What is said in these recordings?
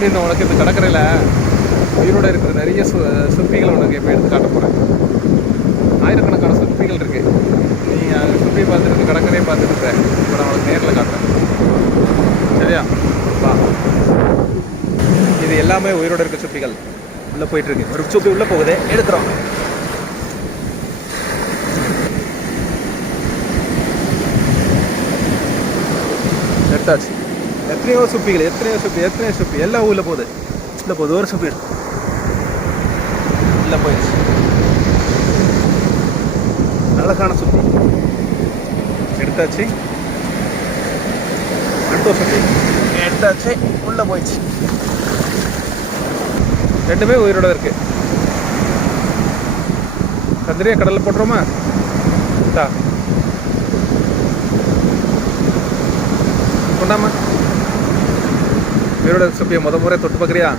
சொல்லியிருந்தேன் உனக்கு இந்த கடற்கரையில் உயிரோடு இருக்கிற நிறைய சிற்பிகள் உனக்கு இப்போ எடுத்து காட்ட போகிறேன். ஆயிரக்கணக்கான சிற்பிகள் இருக்குது. நீ சுற்றி பார்த்துட்டு கடற்கரையை பார்த்துட்டு இருக்க. இப்போ நான் உனக்கு நேரில் காட்டுறேன். சரியா? வா. இது எல்லாமே உயிரோடு இருக்க சிற்பிகள். உள்ளே போயிட்டுருக்கு. ஒரு சிற்பி உள்ளே போகுது, எடுக்கிறோம். எடுத்தாச்சு. எத்தனையோ சிற்பிகள், எத்தனையோ சிற்பி எல்லாம் உள்ளே போகுது. ஒரு சிற்பி உள்ளே போயிடுச்சு. அழகான சிற்பி எடுத்தாச்சு. அடுத்த சிற்பி எடுத்தாச்சு, உள்ளே போயிடுச்சு. ரெண்டுமே உயிரோட இருக்கு. சந்திரியா கடலில் போட்டுருமா? கொண்டாமா உயிரோட சிற்பியை முறை தொட்டு பார்க்குறியா?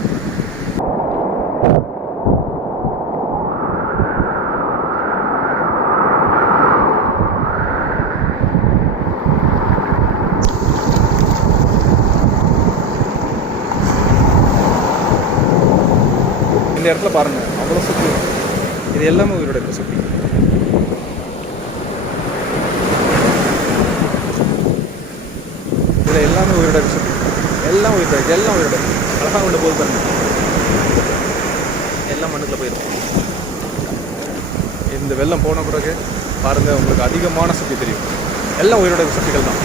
இந்த இடத்துல பாருங்க, அவ்வளோ சுற்றி. இது எல்லாமே உயிரோட இருக்க சுற்றி. இதில் எல்லாமே உயிரோட இருக்க சுற்றி. எல்லாம் உயிரோட இருக்கு, எல்லாம் உயிரோட இருக்கு. அழகாக உள்ள போது பாருங்க, எல்லாம் மண்ணுக்குள்ள போயிடும். இந்த வெள்ளம் போன பிறகு பாருங்க, உங்களுக்கு அதிகமான சுற்றி தெரியும். எல்லாம் உயிரோட இருக்க சுற்றிகள் தான்.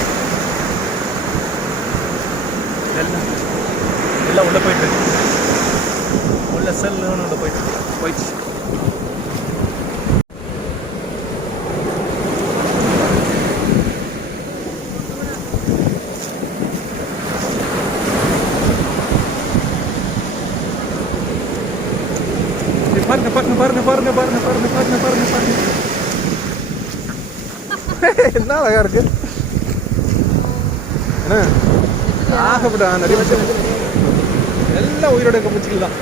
எல்லாம் உள்ள போயிட்டு உள்ள செல்லுன்னு உள்ள போயிடுச்சு. பாருங்க. என்ன அழகா இருக்கு. என்ன ஆகப்படா நிறைய எல்லாம் உயிரோட இருக்க பூச்சிகள் தான்.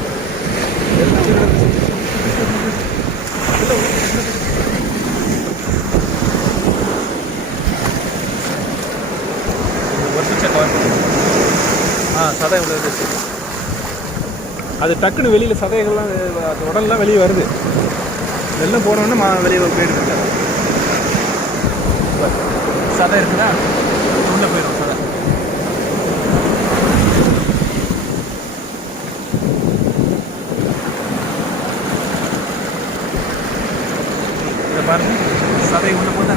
சதை உள்ளது. அது டக்குன்னு வெளியில் சதைகள்லாம் உடல்லாம் வெளியே வருது. வெள்ளம் போனோன்னா வெளியே போயிட்டு இருக்காது. சதை இருக்குதா, உள்ளே போயிடும் சதை. இதை பாருங்க, சதை உள்ள போதா.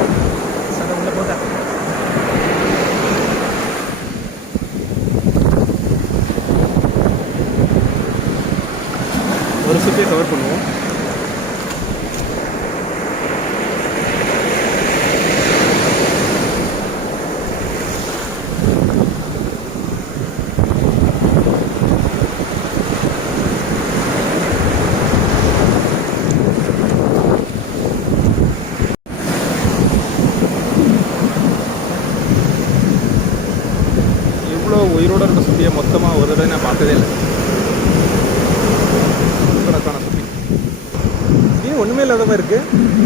ஒரு சுற்றியை கவர் பண்ணுவோம். இவ்வளோ உயிரோடு இருக்க சுற்றியை மொத்தமாக ஒரு தடவை நான் பார்த்ததே இல்லை. கணக்கான சுற்றி நீர் ஒன்றுமே இல்லாத மாதிரி இருக்கு.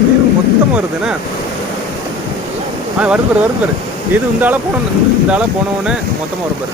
நீர் மொத்தமாக வருதுண்ணா. வருது பாரு. இது இந்த ஆளாக போனோடனே மொத்தமாக வரும் பாரு.